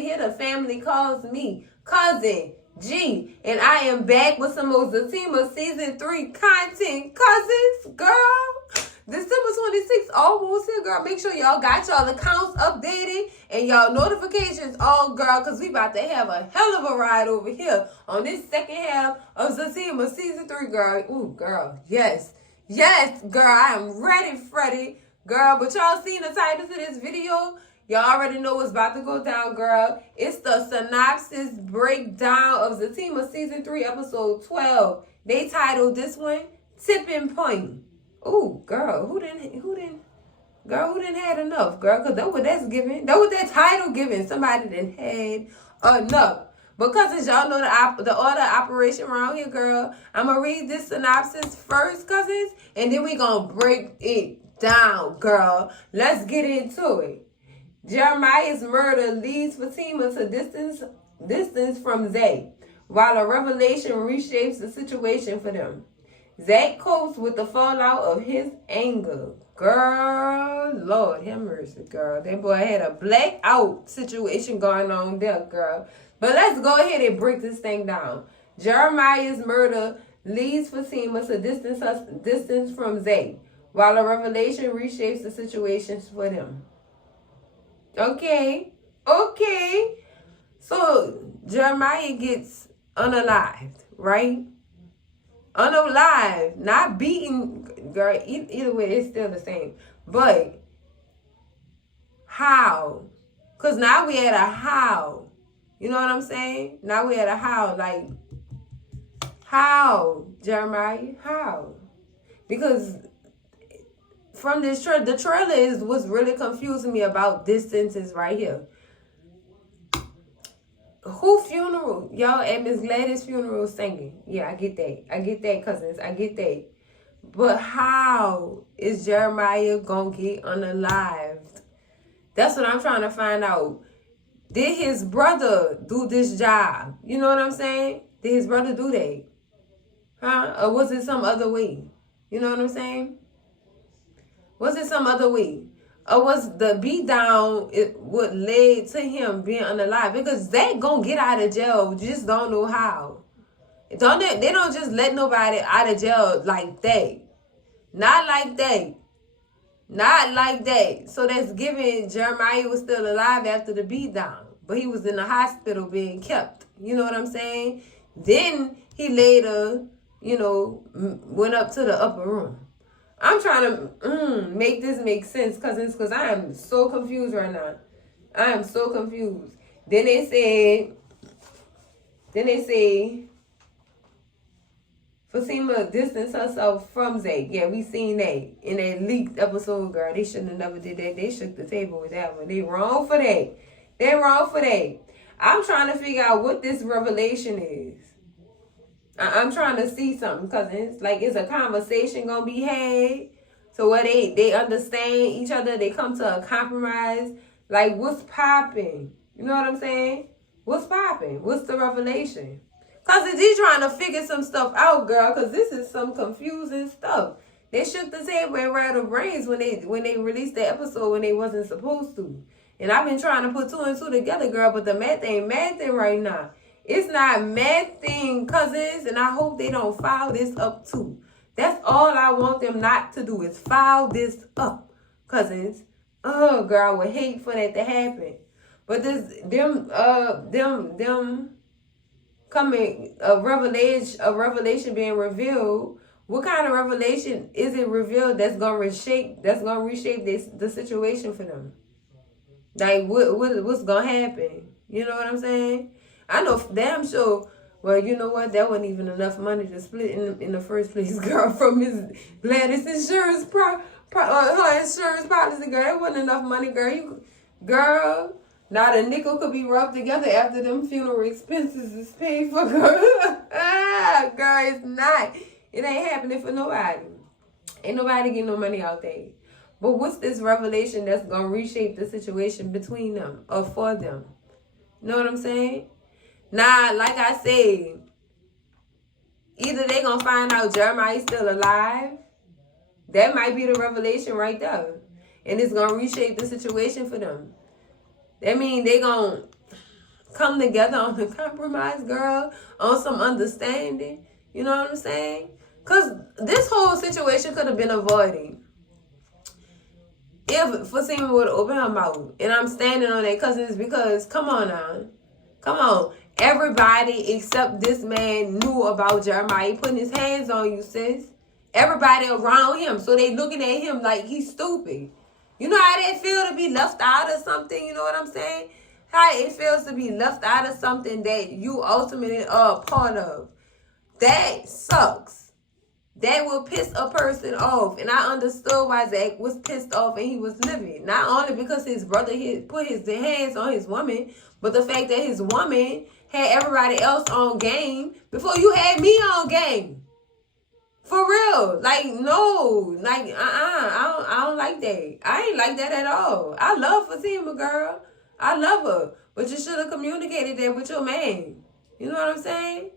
here. The family calls me Cousin G. And I am back with some more Zatima Season 3 content, cousins, girl. December 26th almost here, girl. Make sure y'all got y'all accounts updated and y'all notifications on, girl, because we about to have a hell of a ride over here on this second half of Zatima Season 3, girl. Ooh, girl, yes. Yes, girl, I am ready, Freddy, girl. But y'all seen the title to this video? Y'all already know what's about to go down, girl. It's the synopsis breakdown of Zatima Season 3, Episode 12. They titled this one, Tipping Point. Ooh, girl, who didn't had enough, girl? Because that's what that's giving. That's what that title giving. Somebody didn't had enough. Because as y'all know the order of operation around here, girl, I'm going to read this synopsis first, cousins, and then we going to break it down, girl. Let's get into it. Jeremiah's murder leads Fatima to distance from Zac, while a revelation reshapes the situation for them. Zac copes with the fallout of his anger. Girl, Lord have mercy, girl. That boy had a blackout situation going on there, girl. But let's go ahead and break this thing down. Jeremiah's murder leads Fatima to distance from Zac, while a revelation reshapes the situations for them. Okay. So Jeremiah gets unalived, right? Unalive, not beaten, girl. Either way, it's still the same. But how? Because now we at a how. You know what I'm saying? Now we at a how. Like, how, Jeremiah? How? Because from this trailer, the trailer is what's really confusing me about this sentence right here. Who funeral? Y'all at Miss Gladys' funeral singing. Yeah, I get that, cousins. I get that. But how is Jeremiah gonna get unalived? That's what I'm trying to find out. Did his brother do this job? You know what I'm saying? Did his brother do that? Huh? Or was it some other way? You know what I'm saying? Was it some other way? Or was the beatdown what led to him being unalive? Because Zac gonna get out of jail, just don't know how. They don't just let nobody out of jail like that. Not like that. Not like that. So that's giving Jeremiah was still alive after the beatdown. But he was in the hospital being kept. You know what I'm saying? Then he later, went up to the upper room. I'm trying to make this make sense, cousins, because I am so confused right now. I am so confused. Then they say, Fatima distanced herself from Zac. Yeah, we seen that in that leaked episode, girl. They shouldn't have never did that. They shook the table with that one. They wrong for that. They wrong for that. I'm trying to figure out what this revelation is. I'm trying to see something, cousins. Like, is a conversation going to be had? So where they understand each other, they come to a compromise. Like, what's popping? You know what I'm saying? What's popping? What's the revelation? Cousins, he's trying to figure some stuff out, girl, because this is some confusing stuff. They shook the table and rattled brains when they released the episode when they wasn't supposed to. And I've been trying to put 2 and 2 together, girl, but the math ain't mathing right now. It's not mathing, cousins, and I hope they don't file this up too. That's all I want them not to do is file this up, cousins. Oh, girl, I would hate for that to happen. But them coming a revelation being revealed. What kind of revelation is it revealed that's gonna reshape the situation for them? Like what's gonna happen? You know what I'm saying? I know damn sure. Well, you know what? That wasn't even enough money to split in the first place, girl. From Miss Gladys' insurance her insurance policy, girl. That wasn't enough money, girl. Girl, not a nickel could be rubbed together after them funeral expenses is paid for, girl. Girl, it's not. It ain't happening for nobody. Ain't nobody getting no money out there. But what's this revelation that's gonna reshape the situation between them or for them? You know what I'm saying? Nah, like I said, either they gonna find out Jeremiah's still alive. That might be the revelation right there. And it's gonna reshape the situation for them. That mean they gonna come together on a compromise, girl, on some understanding. You know what I'm saying? Because this whole situation could have been avoided if Fatima would have opened her mouth. And I'm standing on that, cousins, because come on now. Come on. Everybody except this man knew about Jeremiah putting his hands on you, sis. Everybody around him. So they looking at him like he's stupid. You know how they feel to be left out of something? You know what I'm saying? How it feels to be left out of something that you ultimately are a part of. That sucks. That will piss a person off. And I understood why Zac was pissed off and he was livid. Not only because his brother put his hands on his woman, but the fact that his woman had everybody else on game before you had me on game. For real. Like, no. Like, I don't like that. I ain't like that at all. I love Fatima, girl. I love her. But you should have communicated that with your man. You know what I'm saying?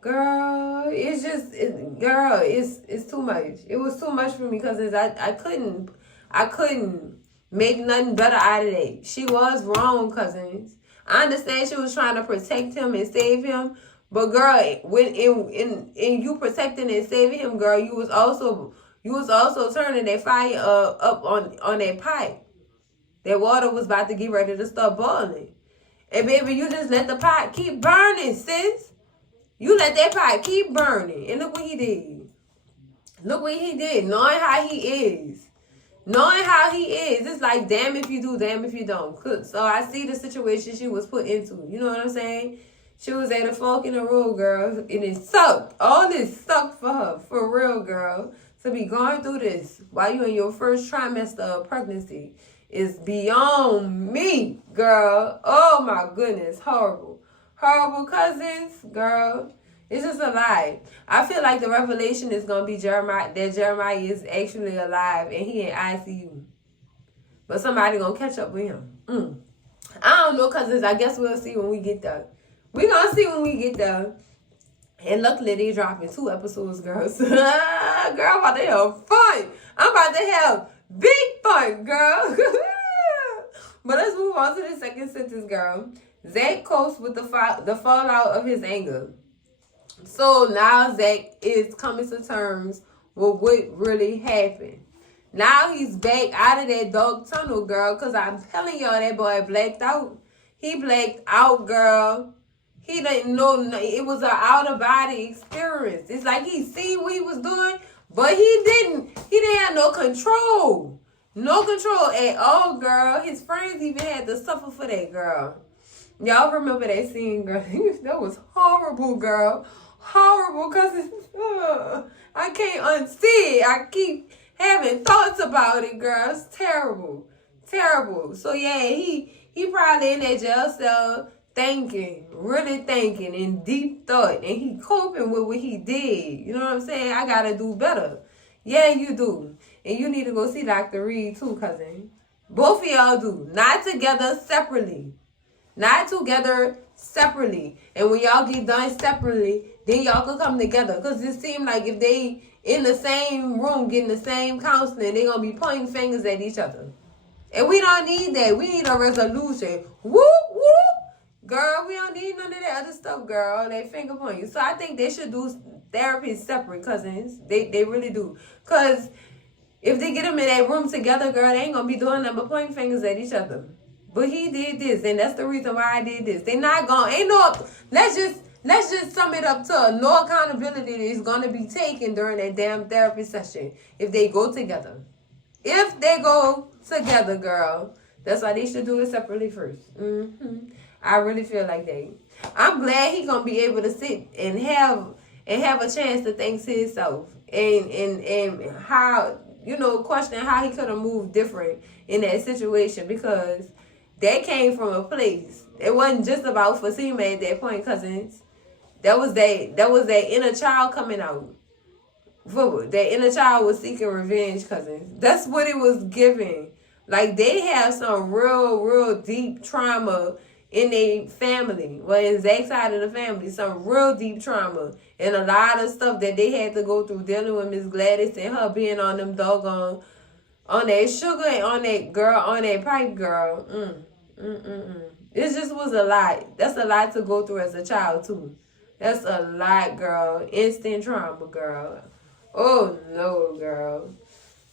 Girl, it's just, it's too much. It was too much for me because I couldn't make nothing better out of that. She was wrong, cousins. I understand she was trying to protect him and save him. But girl, when in you protecting and saving him, girl, you was also turning that fire up on that pipe. That water was about to get ready to start boiling. And baby, you just let the pot keep burning, sis. You let that pot keep burning. And look what he did. Look what he did. Knowing how he is. Knowing how he is. It's like, damn if you do, damn if you don't. So I see the situation she was put into. You know what I'm saying? She was at a fork in the road, girl. And it sucked. All this sucked for her. For real, girl. To be going through this while you're in your first trimester of pregnancy is beyond me, girl. Oh, my goodness. Horrible. Horrible, cousins, girl. It's just a lie. I feel like the revelation is going to be that Jeremiah is actually alive and he in ICU. But somebody going to catch up with him. I don't know, cousins. I guess we'll see when we get there. We're going to see when we get there. And luckily, they dropping 2 episodes, girls. Girl, I'm about to have fun. I'm about to have big fun, girl. But let's move on to the second sentence, girl. Zac copes with the fallout of his anger. So now Zac is coming to terms with what really happened. Now he's back out of that dark tunnel, girl. Because I'm telling y'all, that boy blacked out. He blacked out, girl. He didn't know. It was an out-of-body experience. It's like he seen what he was doing, but he didn't have no control. No control at all, girl. His friends even had to suffer for that, girl. Y'all remember that scene, girl? That was horrible, girl. Horrible, because I can't unsee it. I keep having thoughts about it, girl. It's terrible. Terrible. So, yeah, he probably in that jail cell really thinking in deep thought. And he coping with what he did. You know what I'm saying? I got to do better. Yeah, you do. And you need to go see Dr. Reed too, cousin. Both of y'all do. Not together, separately. Not together, separately. And when y'all get done separately, then y'all can come together. Because it seems like if they in the same room getting the same counseling, they're going to be pointing fingers at each other. And we don't need that. We need a resolution. Whoop, whoop. Girl, we don't need none of that other stuff, girl. That finger pointing. So I think they should do therapy separate, cousins. They really do. Because if they get them in that room together, girl, they ain't going to be doing nothing but pointing fingers at each other. But he did this, and that's the reason why I did this. They not going, let's just sum it up to no accountability is going to be taken during that damn therapy session if they go together. If they go together, girl, that's why they should do it separately first. I really feel like that. I'm glad he gonna be able to sit and have a chance to think to himself and how, question how he could have moved different in that situation, because that came from a place. It wasn't just about Fatima at that point, cousins. That was that inner child coming out. That inner child was seeking revenge, cousins. That's what it was giving. Like, they have some real deep trauma in their family. Well, in Zac's side of the family, some real deep trauma. And a lot of stuff that they had to go through dealing with Miss Gladys and her being on them doggone, on that sugar and on that pipe, girl. It just was a lot. That's a lot to go through as a child, too. That's a lot, girl. Instant trauma, girl. Oh, no, girl.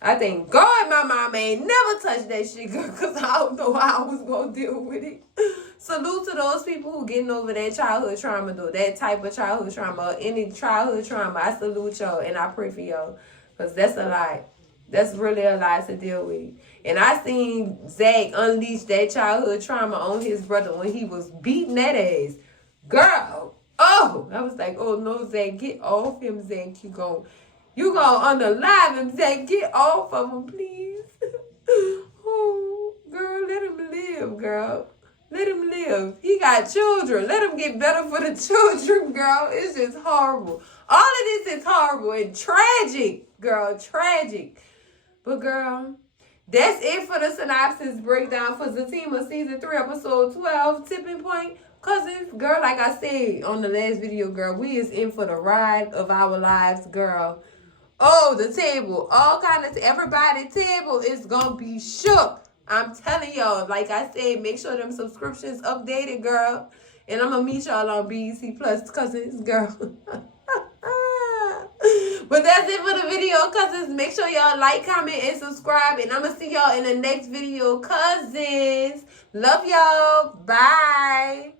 I thank God my mama ain't never touched that shit, girl, because I don't know how I was going to deal with it. Salute to those people who getting over that childhood trauma, though. That type of childhood trauma, any childhood trauma. I salute y'all, and I pray for y'all, because that's a lot. That's really a lot to deal with. And I seen Zac unleash that childhood trauma on his brother when he was beating that ass. Girl, oh, I was like, oh no, Zac, get off him, Zac. You gonna unalive him, Zac. Get off of him, please. Oh, girl, let him live, girl. Let him live. He got children. Let him get better for the children, girl. It's just horrible. All of this is horrible and tragic, girl. Tragic. But, girl, that's it for the synopsis breakdown for Zatima Season 3, Episode 12, Tipping Point. Cousins, girl, like I said on the last video, girl, we is in for the ride of our lives, girl. Oh, the table. All kind of, everybody's table is going to be shook. I'm telling y'all, like I said, make sure them subscriptions updated, girl. And I'm going to meet y'all on BEC Plus, cousins, girl. But that's it for the video, cousins. Make sure y'all like, comment, and subscribe. And I'm going to see y'all in the next video, cousins. Love y'all. Bye.